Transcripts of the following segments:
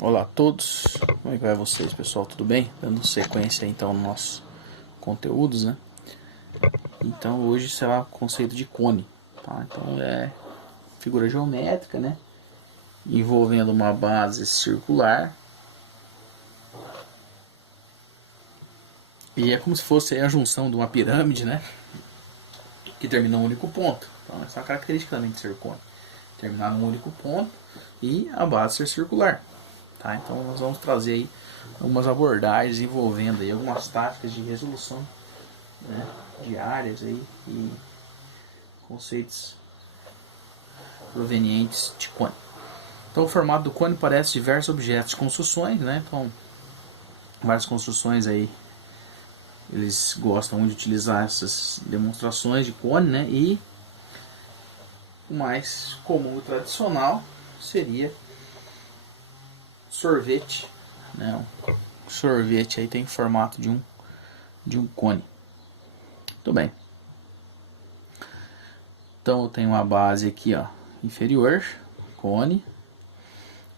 Olá a todos, como é que vai vocês, pessoal? Tudo bem? Dando sequência então nos nossos conteúdos, né? Então hoje será o conceito de cone, tá? Então é figura geométrica, né? Envolvendo uma base circular e é como se fosse a junção de uma pirâmide, né? Que termina em um único ponto. Então essa é uma característica também de ser cone, terminar num único ponto e a base ser circular. Tá? Então nós vamos trazer aí algumas abordagens envolvendo aí algumas táticas de resolução, né, de áreas aí, e conceitos provenientes de cone. Então o formato do cone parece diversos objetos de construções, né? Então várias construções aí eles gostam de utilizar essas demonstrações de cone, né? E o mais comum e tradicional seria sorvete, né? O sorvete aí tem formato de um cone. Muito bem. Então eu tenho uma base aqui, ó, inferior, cone,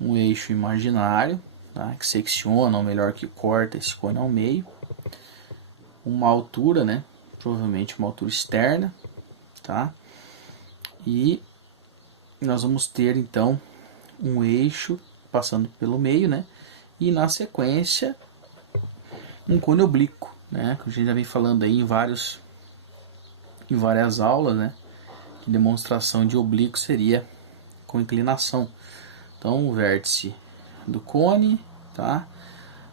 um eixo imaginário, tá, que secciona, ou melhor, que corta esse cone ao meio, uma altura, né, provavelmente uma altura externa, tá, e nós vamos ter então um eixo passando pelo meio, né, e na sequência um cone oblíquo, né, que a gente já vem falando aí em várias aulas, né, que demonstração de oblíquo seria com inclinação. Então o vértice do cone, tá?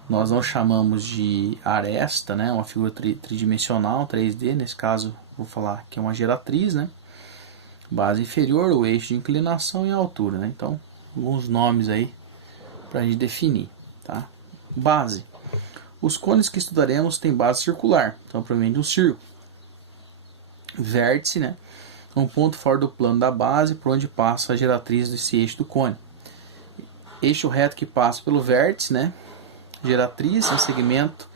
Nós não chamamos de aresta, né? Uma figura tridimensional, 3D, nesse caso vou falar que é uma geratriz, né? Base inferior, o eixo de inclinação e a altura, né? Então, alguns nomes aí para a gente definir, tá? Base. Os cones que estudaremos têm base circular, então provavelmente um círculo. Vértice, né? Um ponto fora do plano da base por onde passa a geratriz desse eixo do cone. Eixo reto que passa pelo vértice, né? Geratriz, um segmento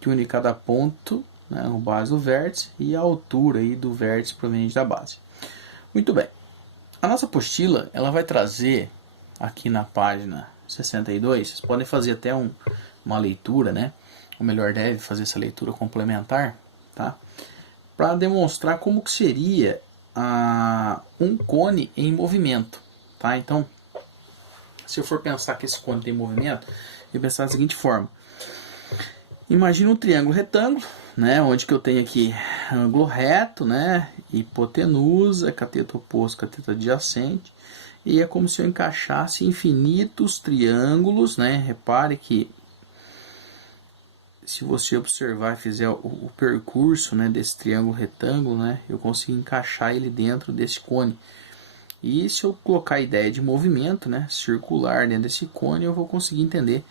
que une cada ponto, né, no base do vértice, e a altura aí do vértice proveniente da base. Muito bem. A nossa apostila, ela vai trazer aqui na página 62, vocês podem fazer até uma leitura, né? Ou melhor, deve fazer essa leitura complementar, tá? Para demonstrar como que seria um cone em movimento, tá? Então, se eu for pensar que esse cone tem movimento, eu pensar da seguinte forma: imagina um triângulo retângulo, né, onde que eu tenho aqui ângulo reto, né, hipotenusa, cateto oposto, cateto adjacente, e é como se eu encaixasse infinitos triângulos, né? Repare que se você observar e fizer o percurso, né, desse triângulo retângulo, né, eu consigo encaixar ele dentro desse cone. E se eu colocar a ideia de movimento, né, circular dentro desse cone, eu vou conseguir entender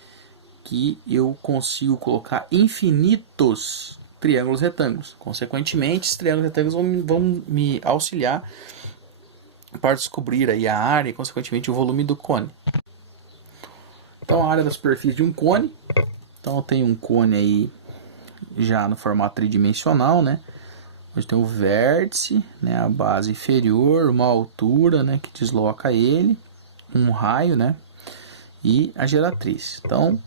que eu consigo colocar infinitos triângulos retângulos. Consequentemente, esses triângulos retângulos vão me auxiliar para descobrir aí a área e, consequentemente, o volume do cone. Então, a área da superfície de um cone. Então, eu tenho um cone aí já no formato tridimensional, né? Onde tem o vértice, né, a base inferior, uma altura, né, que desloca ele, um raio, né, e a geratriz. Então,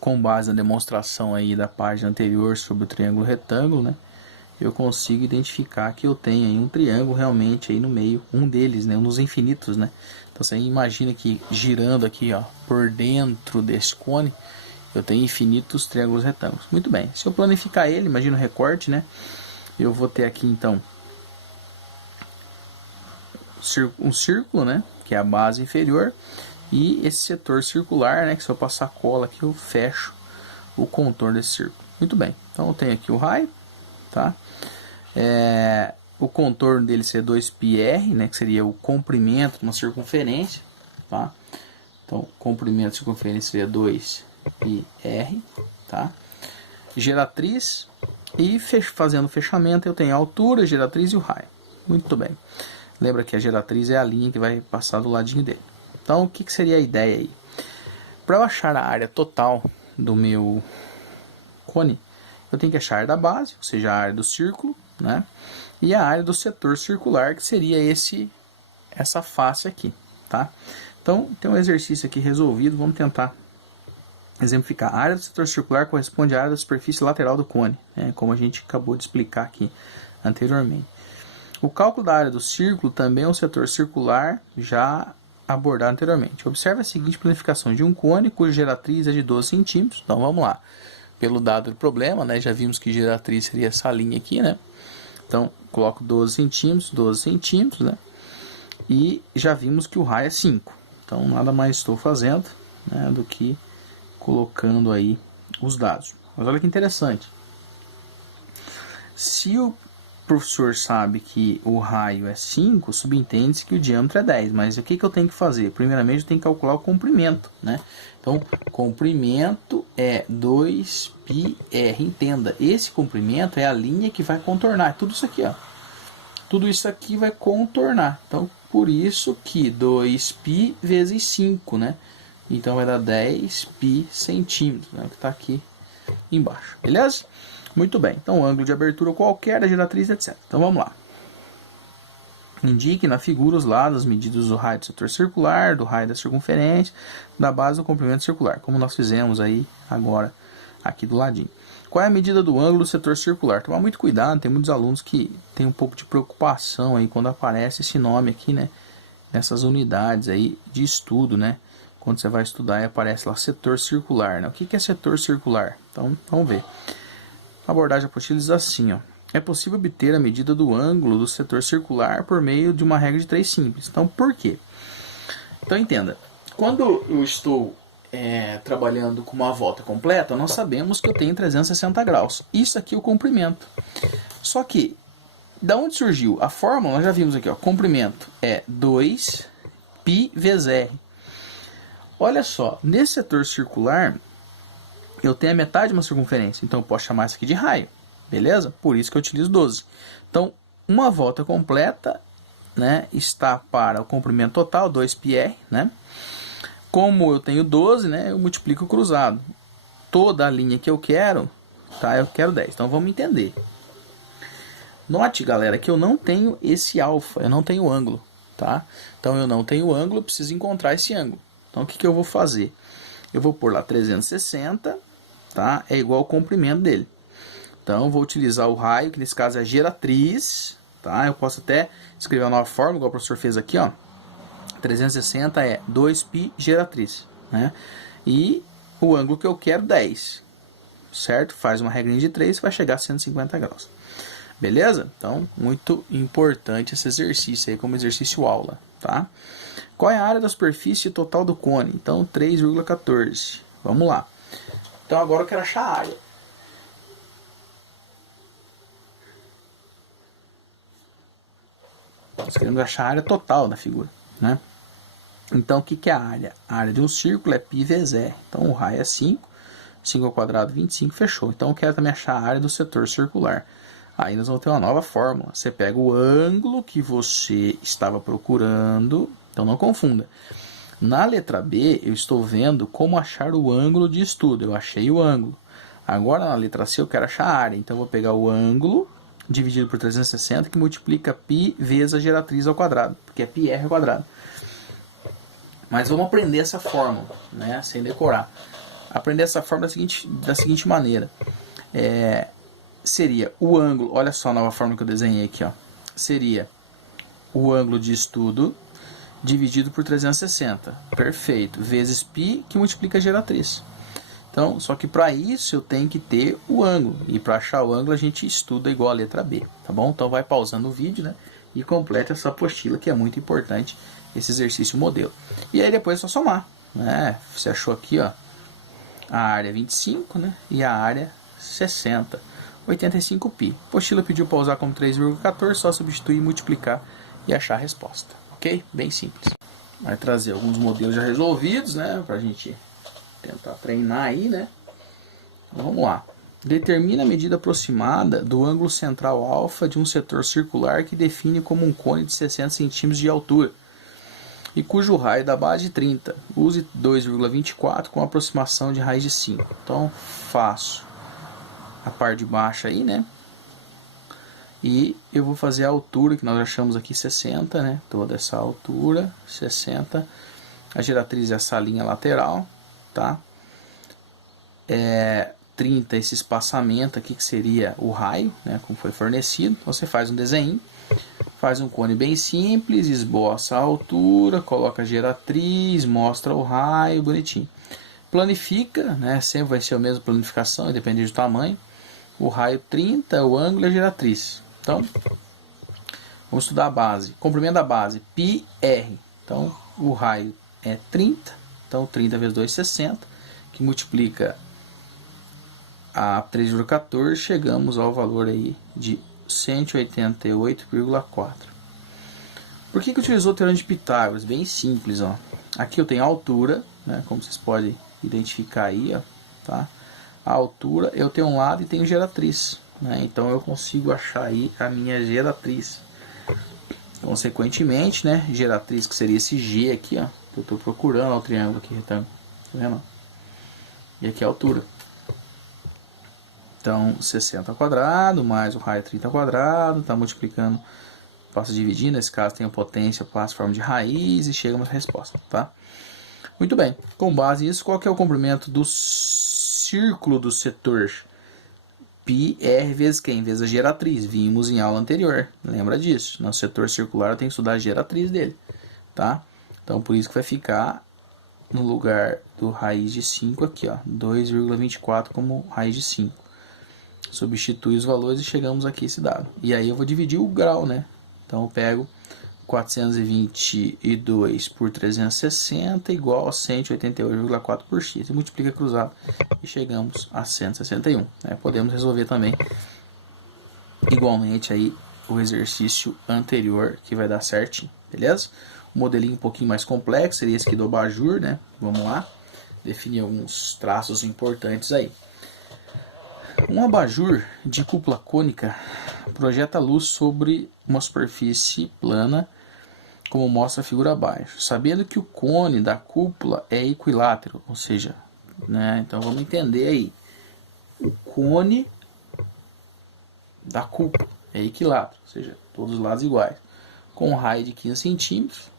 com base na demonstração aí da página anterior sobre o triângulo retângulo, né, eu consigo identificar que eu tenho aí um triângulo realmente aí no meio, um deles, né, um dos infinitos, né. Então você imagina que girando aqui, ó, por dentro desse cone, eu tenho infinitos triângulos retângulos. Muito bem, se eu planificar ele, imagina o recorte, né? Eu vou ter aqui então um círculo, né? Que é a base inferior. E esse setor circular, né? Que se eu passar cola aqui, eu fecho o contorno desse círculo. Muito bem, então eu tenho aqui o raio, tá? O contorno dele seria 2πr, né? Que seria o comprimento de uma circunferência, tá? Então, o comprimento de circunferência seria 2πr, tá? Geratriz, e fazendo o fechamento eu tenho a altura, a geratriz e o raio. Muito bem. Lembra que a geratriz é a linha que vai passar do ladinho dele. Então, o que seria a ideia aí? Para eu achar a área total do meu cone, eu tenho que achar a área da base, ou seja, a área do círculo, né? E a área do setor circular, que seria essa face aqui, tá? Então, tem um exercício aqui resolvido, vamos tentar exemplificar. A área do setor circular corresponde à área da superfície lateral do cone, como a gente acabou de explicar aqui anteriormente. O cálculo da área do círculo também é um setor circular já abordado anteriormente. Observe a seguinte planificação de um cone cuja geratriz é de 12 centímetros. Então vamos lá. Pelo dado do problema, né, já vimos que geratriz seria essa linha aqui, né? Então coloco 12 centímetros, né? E já vimos que o raio é 5. Então nada mais estou fazendo, né, do que colocando aí os dados. Mas olha que interessante. Se o professor sabe que o raio é 5, subentende-se que o diâmetro é 10. Mas o que eu tenho que fazer? Primeiramente, eu tenho que calcular o comprimento, né? Então, comprimento é 2πr. Entenda, esse comprimento é a linha que vai contornar. Tudo isso aqui, ó. Tudo isso aqui vai contornar. Então, por isso que 2π vezes 5, né? Então, vai dar 10π centímetros, né? Que está aqui embaixo. Beleza? Muito bem, então ângulo de abertura qualquer da geratriz, etc. Então vamos lá. Indique na figura os lados, as medidas do raio do setor circular, do raio da circunferência, da base do comprimento circular, como nós fizemos aí agora, aqui do ladinho. Qual é a medida do ângulo do setor circular? Tomar muito cuidado, tem muitos alunos que têm um pouco de preocupação aí quando aparece esse nome aqui, né? Nessas unidades aí de estudo, né? Quando você vai estudar e aparece lá setor circular, né? O que é setor circular? Então, vamos ver. A abordagem apostila diz assim, ó. É possível obter a medida do ângulo do setor circular por meio de uma regra de 3 simples. Então, por quê? Então, entenda. Quando eu estou trabalhando com uma volta completa, nós sabemos que eu tenho 360 graus. Isso aqui é o comprimento. Só que, da onde surgiu? A fórmula, nós já vimos aqui, ó. Comprimento é 2π vezes r. Olha só, nesse setor circular, eu tenho a metade de uma circunferência, então eu posso chamar isso aqui de raio, beleza? Por isso que eu utilizo 12. Então, uma volta completa, né, está para o comprimento total, 2πr, né? Como eu tenho 12, né, eu multiplico o cruzado. Toda a linha que eu quero, tá? Eu quero 10. Então, vamos entender. Note, galera, que eu não tenho esse alfa, eu não tenho ângulo, tá? Então, eu não tenho ângulo, eu preciso encontrar esse ângulo. Então, o que eu vou fazer? Eu vou pôr lá 360, tá? É igual ao comprimento dele. Então, vou utilizar o raio, que nesse caso é a geratriz, tá? Eu posso até escrever uma nova fórmula, igual o professor fez aqui, ó. 360 é 2π geratriz, né? E o ângulo que eu quero, 10, certo? Faz uma regrinha de 3, vai chegar a 150 graus. Beleza? Então, muito importante esse exercício aí, como exercício aula, tá? Qual é a área da superfície total do cone? Então, 3,14. Vamos lá. Então, agora eu quero achar a área. Nós queremos achar a área total da figura, né? Então, o que é a área? A área de um círculo é π vezes r. Então, o raio é 5. 5 ao quadrado, 25, fechou. Então, eu quero também achar a área do setor circular. Aí nós vamos ter uma nova fórmula. Você pega o ângulo que você estava procurando. Então, não confunda. Na letra B, eu estou vendo como achar o ângulo de estudo. Eu achei o ângulo. Agora, na letra C, eu quero achar a área. Então, eu vou pegar o ângulo dividido por 360, que multiplica π vezes a geratriz ao quadrado, porque é πr ao quadrado. Mas vamos aprender essa fórmula, né, sem decorar. Aprender essa fórmula da seguinte maneira. Seria o ângulo, olha só a nova fórmula que eu desenhei aqui, ó. Seria o ângulo de estudo dividido por 360, perfeito, vezes π, que multiplica a geratriz. Então, só que para isso eu tenho que ter o ângulo, e para achar o ângulo a gente estuda igual a letra B, tá bom? Então vai pausando o vídeo, né, e completa essa apostila, que é muito importante, esse exercício modelo. E aí depois é só somar, né? Você achou aqui, ó, a área 25, né, e a área 60. 85π. A apostila pediu para usar como 3,14, só substituir, multiplicar e achar a resposta. Ok? Bem simples. Vai trazer alguns modelos já resolvidos, né? Para a gente tentar treinar aí, né? Então, vamos lá. Determina a medida aproximada do ângulo central alfa de um setor circular que define como um cone de 60 cm de altura e cujo raio da base de 30. Use 2,24 com aproximação de raiz de 5. Então, faço a parte de baixo aí, né? E eu vou fazer a altura que nós achamos aqui 60, né? Toda essa altura, 60. A geratriz é essa linha lateral, tá? 30 esse espaçamento aqui, que seria o raio, né, como foi fornecido. Então, você faz um desenho, faz um cone bem simples, esboça a altura, coloca a geratriz, mostra o raio, bonitinho. Planifica, né, sempre vai ser a mesma planificação, independente do tamanho. O raio 30, o ângulo e a geratriz. Então, vamos estudar a base. Comprimento da base, πr. Então, o raio é 30, então 30 vezes 2, 60, que multiplica a 3,14, chegamos ao valor aí de 188,4. Por que utilizou o teorema de Pitágoras? Bem simples, ó. Aqui eu tenho a altura, né, como vocês podem identificar aí, ó, tá? A altura, eu tenho um lado e tenho geratriz, né? Então eu consigo achar aí a minha geratriz. Consequentemente, né, geratriz, que seria esse G aqui, ó, que eu estou procurando, ó, o triângulo aqui, retângulo, tá vendo? E aqui é a altura. Então, 60 ao quadrado, mais o raio 30 ao quadrado, está multiplicando, passa dividindo, nesse caso tem a potência, passa em forma de raiz e chegamos à resposta, tá? Muito bem, com base nisso, qual que é o comprimento do círculo do setor? πr vezes quem? Vezes a geratriz, vimos em aula anterior, lembra disso, no setor circular eu tenho que estudar a geratriz dele, tá? Então, por isso que vai ficar no lugar do raiz de 5 aqui, ó, 2,24 como raiz de 5. Substitui os valores e chegamos aqui a esse dado. E aí eu vou dividir o grau, né? Então eu pego 422 por 360 igual a 188,4 por x. E multiplica cruzado e chegamos a 161. Né? Podemos resolver também igualmente aí o exercício anterior, que vai dar certinho, beleza? Um modelinho um pouquinho mais complexo seria esse aqui do abajur, né? Vamos lá, definir alguns traços importantes aí. Um abajur de cúpula cônica projeta luz sobre uma superfície plana, como mostra a figura abaixo. Sabendo que o cone da cúpula é equilátero, ou seja, né, então vamos entender aí. O cone da cúpula é equilátero, ou seja, todos os lados iguais, com um raio de 15 centímetros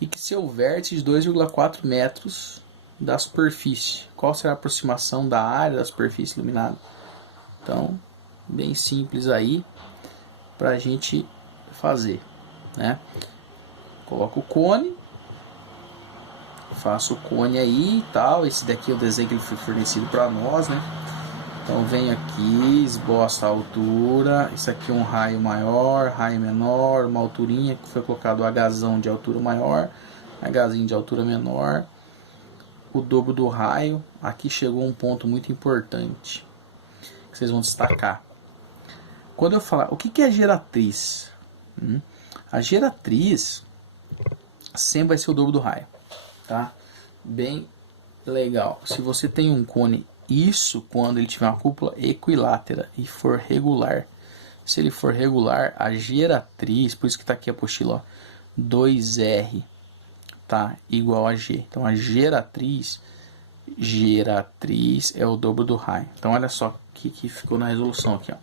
e que seu vértice de 2,4 metros da superfície. Qual será a aproximação da área da superfície iluminada? Então, bem simples aí para a gente fazer, né? Coloco o cone, faço o cone aí e tal. Esse daqui é o desenho que ele foi fornecido para nós, né? Então, venho aqui, esboço a altura. Isso aqui é um raio maior, raio menor, uma alturinha que foi colocado o Hzão de altura maior, Hzinho de altura menor. O dobro do raio. Aqui chegou um ponto muito importante que vocês vão destacar. Quando eu falar, o que é geratriz? A geratriz sempre vai ser o dobro do raio, tá? Bem legal. Se você tem um cone, isso quando ele tiver uma cúpula equilátera e for regular. Se ele for regular, a geratriz, por isso que está aqui a apostila, ó, 2R, tá, igual a G. Então a geratriz é o dobro do raio. Então olha só o que ficou na resolução aqui, ó.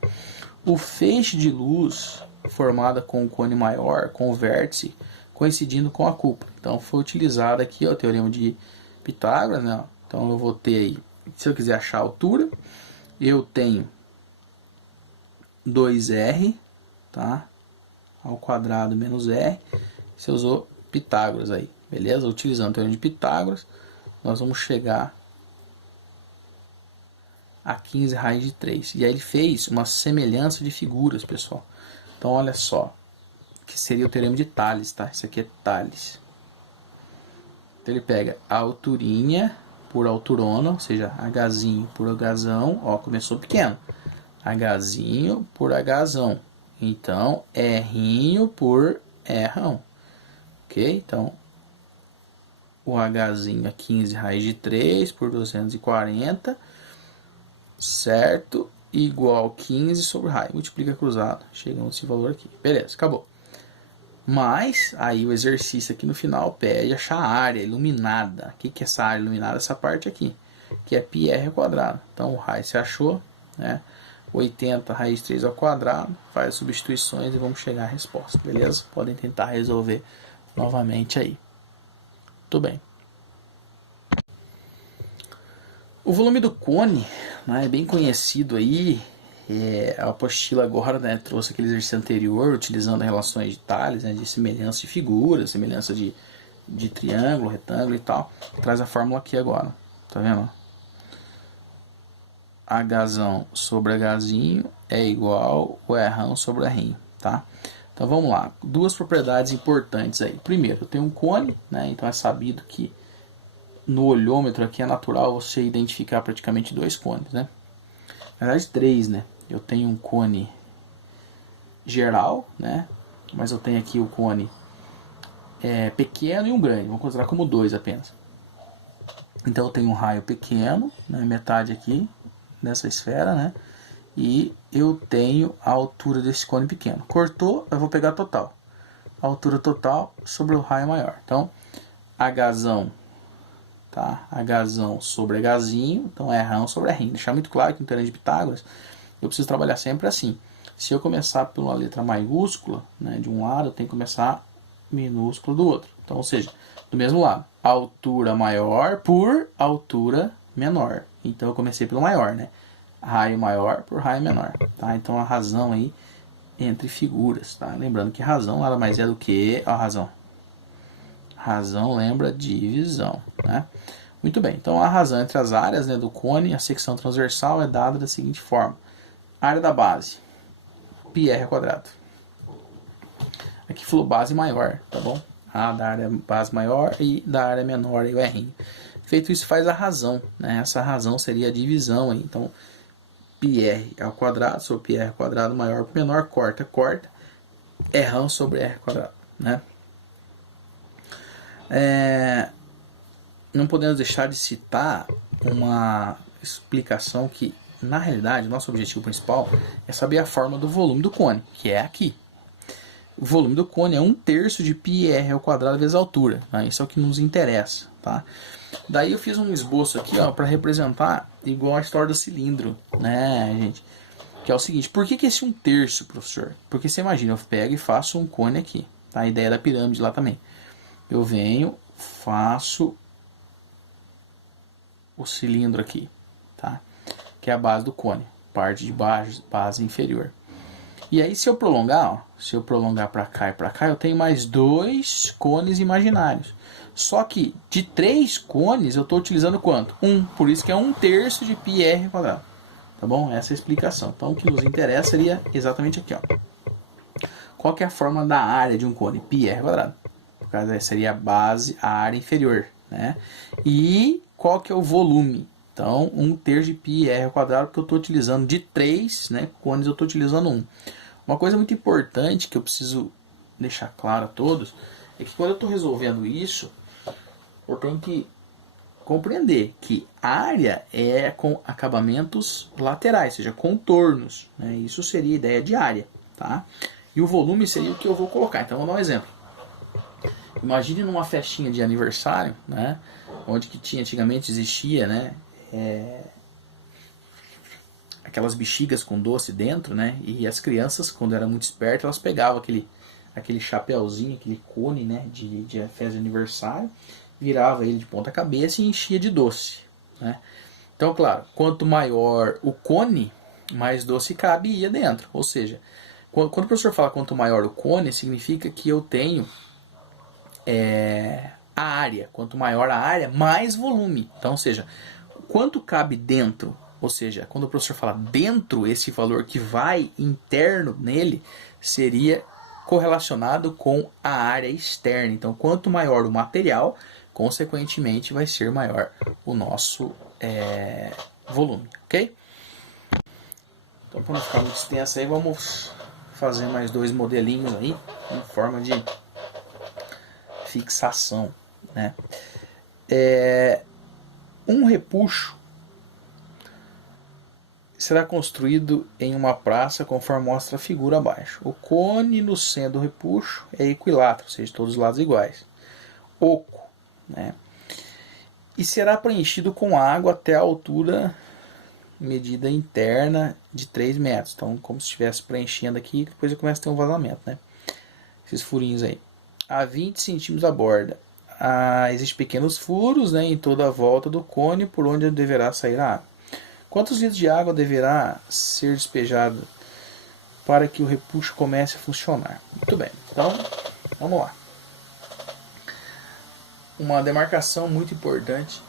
O feixe de luz formada com o cone maior, com o vértice coincidindo com a cúpula. Então foi utilizado aqui, ó, o teorema de Pitágoras, né? Então eu vou ter aí, se eu quiser achar a altura, eu tenho 2R, tá, ao quadrado menos R. Você usou Pitágoras aí, beleza? Utilizando o teorema de Pitágoras, nós vamos chegar a 15 raiz de 3. E aí ele fez uma semelhança de figuras, pessoal. Então olha só, que seria o teorema de Tales, tá? Isso aqui é Tales. Então ele pega a alturinha por alturona, ou seja, Hzinho por Hzão, ó, começou pequeno. Hzinho por Hzão. Então, Rzinho por Rão. Ok? Então, o Hzinho é 15 raiz de 3 por 240, certo? Igual 15 sobre raio. Multiplica cruzado. Chegamos a esse valor aqui. Beleza, acabou. Mas, aí o exercício aqui no final pede achar a área iluminada. O que é essa área iluminada? Essa parte aqui, que é πr ao quadrado. Então, o raio se achou, né? 80 raiz de 3 ao quadrado. Faz as substituições e vamos chegar à resposta, beleza? Podem tentar resolver novamente aí. Muito bem. O volume do cone, né, é bem conhecido aí. A apostila agora, né, trouxe aquele exercício anterior, utilizando relações de Tales, né, de semelhança de figuras, semelhança de triângulo, retângulo e tal. Traz a fórmula aqui agora. Tá vendo? Hzão sobre Hzinho é igual o Rão sobre Rinho, tá? Então vamos lá. Duas propriedades importantes aí. Primeiro, eu tenho um cone, né? Então é sabido que no olhômetro aqui é natural você identificar praticamente dois cones, né? Na verdade, três, né? Eu tenho um cone geral, né? Mas eu tenho aqui o cone pequeno e um grande. Vamos considerar como dois apenas. Então eu tenho um raio pequeno, né? Metade aqui nessa esfera, né? E eu tenho a altura desse cone pequeno. Cortou, eu vou pegar a total. A altura total sobre o raio maior. Então, Hzão, tá? Hzão sobre Hzinho, então é Rão sobre Rinho. Deixar muito claro que no teorema de Pitágoras, eu preciso trabalhar sempre assim. Se eu começar por uma letra maiúscula, né, de um lado, eu tenho que começar minúsculo do outro. Então, ou seja, do mesmo lado, altura maior por altura menor. Então eu comecei pelo maior, né? Raio maior por raio menor, tá? Então a razão aí entre figuras, tá? Lembrando que razão nada mais é do que a razão. Razão lembra divisão, né? Muito bem, então a razão entre as áreas, né, do cone, a secção transversal é dada da seguinte forma. Área da base, πr². Aqui falou base maior, tá bom? A da área base maior e da área menor, aí o R. Feito isso, faz a razão, né? Essa razão seria a divisão aí. Então, πr² sobre πr² maior por menor, corta, R sobre R², né? Não podemos deixar de citar uma explicação que, na realidade, nosso objetivo principal é saber a forma do volume do cone, que é aqui. O volume do cone é 1/3 de πr² vezes a altura, né? Isso é o que nos interessa, tá? Daí eu fiz um esboço aqui, ó, para representar igual a história do cilindro, né, gente? Que é o seguinte, por que esse 1/3, professor? Porque você imagina, eu pego e faço um cone aqui, tá? A ideia da pirâmide lá também. Eu venho, faço o cilindro aqui, tá? Que é a base do cone, parte de baixo, base inferior. E aí se eu prolongar, ó, se eu prolongar para cá e para cá, eu tenho mais dois cones imaginários. Só que de 3 cones eu estou utilizando quanto? 1, por isso que é 1/3 de πr². Tá bom? Essa é a explicação. Então o que nos interessa seria exatamente aqui, ó. Qual que é a forma da área de um cone? πr². Por causa seria a base, a área inferior, né? E qual que é o volume? Então, 1/3 de πr², porque eu estou utilizando de 3, né, cones, eu estou utilizando 1. Uma coisa muito importante que eu preciso deixar claro a todos é que quando eu estou resolvendo isso, eu tenho que compreender que área é com acabamentos laterais, ou seja, contornos, né? Isso seria a ideia de área, tá? E o volume seria o que eu vou colocar. Então, vou dar um exemplo. Imagine numa festinha de aniversário, né, onde que antigamente existia, né, aquelas bexigas com doce dentro, né, e as crianças, quando eram muito espertas, elas pegavam aquele chapéuzinho, aquele cone, né, de festa de aniversário, virava ele de ponta cabeça e enchia de doce, né. Então, claro, quanto maior o cone, mais doce cabe e ia dentro. Ou seja, quando o professor fala quanto maior o cone, significa que eu tenho a área. Quanto maior a área, mais volume. Então, ou seja, quanto cabe dentro, ou seja, quando o professor fala dentro, esse valor que vai interno nele seria correlacionado com a área externa. Então, quanto maior o material, consequentemente vai ser maior o nosso volume, ok? Então, para não ficar muito extenso aí, vamos fazer mais 2 modelinhos aí em forma de fixação, né? Um repuxo será construído em uma praça conforme mostra a figura abaixo. O cone no centro do repuxo é equilátero, ou seja, todos os lados iguais. Oco, né? E será preenchido com água até a altura medida interna de 3 metros. Então, como se estivesse preenchendo aqui, depois começa a ter um vazamento, né? Esses furinhos aí. A 20 centímetros da borda, existem pequenos furos, né, em toda a volta do cone por onde deverá sair a água. Quantos litros de água deverá ser despejado para que o repuxo comece a funcionar? Muito bem, então vamos lá. Uma demarcação muito importante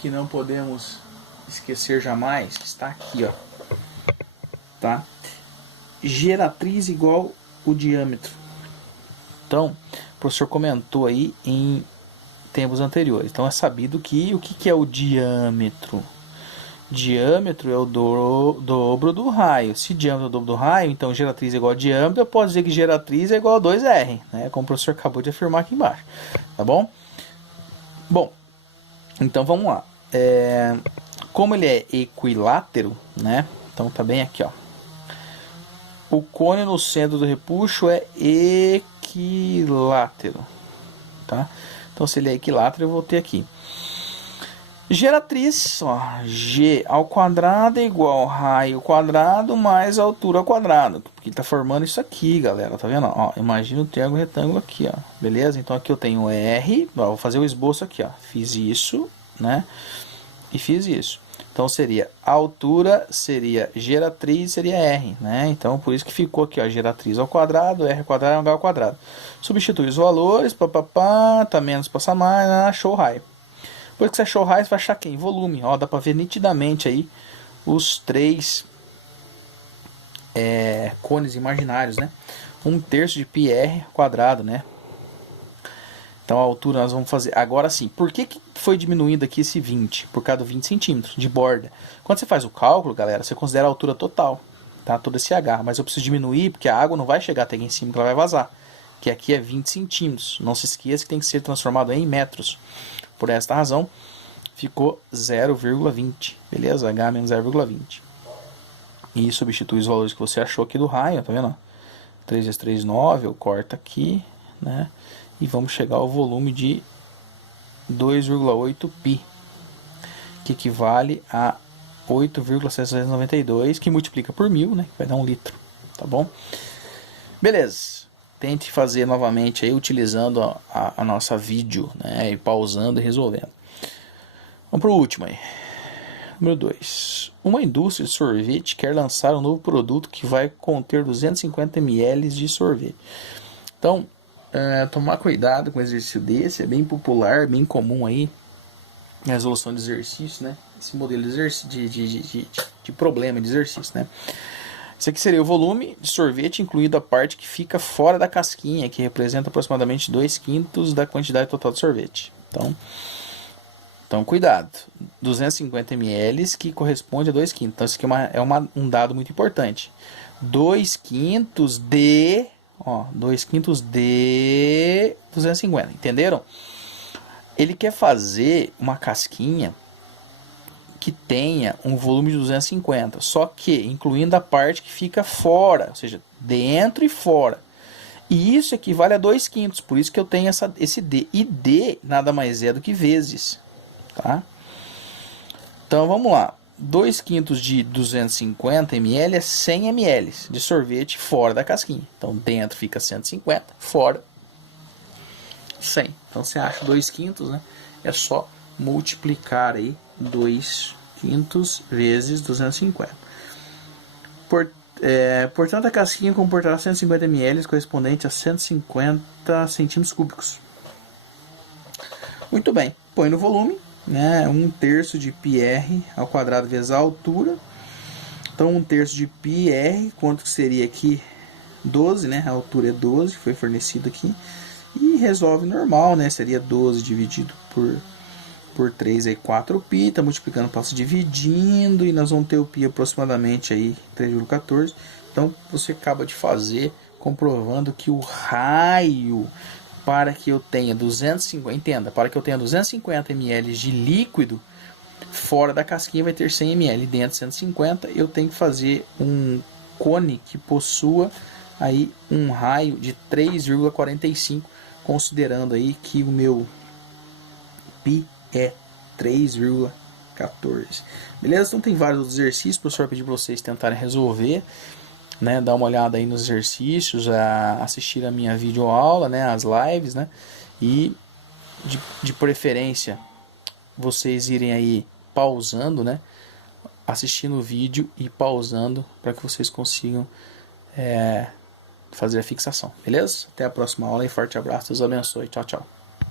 que não podemos esquecer jamais está aqui, ó. Tá? Geratriz igual o diâmetro. Então, o professor comentou aí em tempos anteriores. Então é sabido que o que é o diâmetro? Diâmetro é o dobro do raio. Se diâmetro é o dobro do raio, então geratriz é igual a diâmetro, eu posso dizer que geratriz é igual a 2R, né? Como o professor acabou de afirmar aqui embaixo. Tá bom? Bom, então vamos lá. Como ele é equilátero, né? Então tá bem aqui, ó. O cone no centro do repuxo é equilátero, tá? Então se ele é equilátero, eu vou ter aqui geratriz, ó, G ao quadrado é igual raio ao quadrado mais altura ao quadrado, porque está formando isso aqui, galera, tá vendo? Ó, imagina o triângulo retângulo aqui, ó, beleza? Então aqui eu tenho R, ó, vou fazer o esboço aqui, ó, fiz isso, né? E fiz isso. Então seria a altura, seria geratriz, seria R, né? Então por isso que ficou aqui, ó, geratriz ao quadrado, R ao quadrado, H ao quadrado. Substitui os valores, papapá, tá menos, passa mais, achou o raio. Depois que você achou o raio, você vai achar quem? Volume. Ó, dá pra ver nitidamente aí os três cones imaginários, né? 1/3 de πr quadrado, né? Então a altura nós vamos fazer. Agora sim, por que foi diminuindo aqui esse 20? Por causa do 20 centímetros de borda. Quando você faz o cálculo, galera, você considera a altura total, tá? Todo esse H. Mas eu preciso diminuir porque a água não vai chegar até aqui em cima, que ela vai vazar. Que aqui é 20 centímetros. Não se esqueça que tem que ser transformado em metros. Por esta razão, ficou 0,20. Beleza? H menos 0,20. E substitui os valores que você achou aqui do raio, tá vendo? 3 vezes 3, 9. Eu corto aqui, né? E vamos chegar ao volume de 2,8 π, que equivale a 8,692, que multiplica por 1000, né? Que vai dar 1 litro, tá bom? Beleza. Tente fazer novamente aí, utilizando a nossa vídeo, né? E pausando e resolvendo. Vamos para o último aí. Número 2. Uma indústria de sorvete quer lançar um novo produto que vai conter 250 ml de sorvete. Então, tomar cuidado com um exercício desse, é bem popular, bem comum aí, na resolução de exercício, né? Esse modelo de problema de exercício, né? Esse aqui seria o volume de sorvete, incluído a parte que fica fora da casquinha, que representa aproximadamente 2/5 da quantidade total de sorvete. Então cuidado. 250 ml, que corresponde a 2/5. Então isso aqui um dado muito importante. 2/5 de... Ó, 2/5 de 250, entenderam? Ele quer fazer uma casquinha que tenha um volume de 250, só que incluindo a parte que fica fora, ou seja, dentro e fora. E isso equivale a 2/5, por isso que eu tenho esse D. E D nada mais é do que vezes, tá? Então vamos lá. 2/5 de 250 ml é 100 ml de sorvete fora da casquinha. Então dentro fica 150, fora 100. Então você acha 2/5, né? É só multiplicar aí 2/5 vezes 250. Portanto, a casquinha comportará 150 ml, correspondente a 150 centímetros cúbicos. Muito bem. Põe no volume, né? 1/3 de πr ao quadrado vezes a altura. Então 1/3 de πr, quanto que seria aqui? 12, né? A altura é 12, foi fornecido aqui. E resolve normal, né? Seria 12 dividido por 3 aí 4π, tá multiplicando, passa dividindo, e nós vamos ter o π aproximadamente aí 3,14. Então você acaba de fazer, comprovando que o raio, para que eu tenha 250, entenda, para que eu tenha 250 ml de líquido, fora da casquinha vai ter 100 ml, dentro 150, eu tenho que fazer um cone que possua aí um raio de 3,45, considerando aí que o meu π é 3,14. Beleza? Então tem vários outros exercícios, o professor pediu para vocês tentarem resolver, né? Dar uma olhada aí nos exercícios, assistir a minha videoaula, né? As lives, né? E de preferência vocês irem aí pausando, né? Assistindo o vídeo e pausando para que vocês consigam fazer a fixação, beleza? Até a próxima aula e forte abraço, Deus abençoe, tchau, tchau.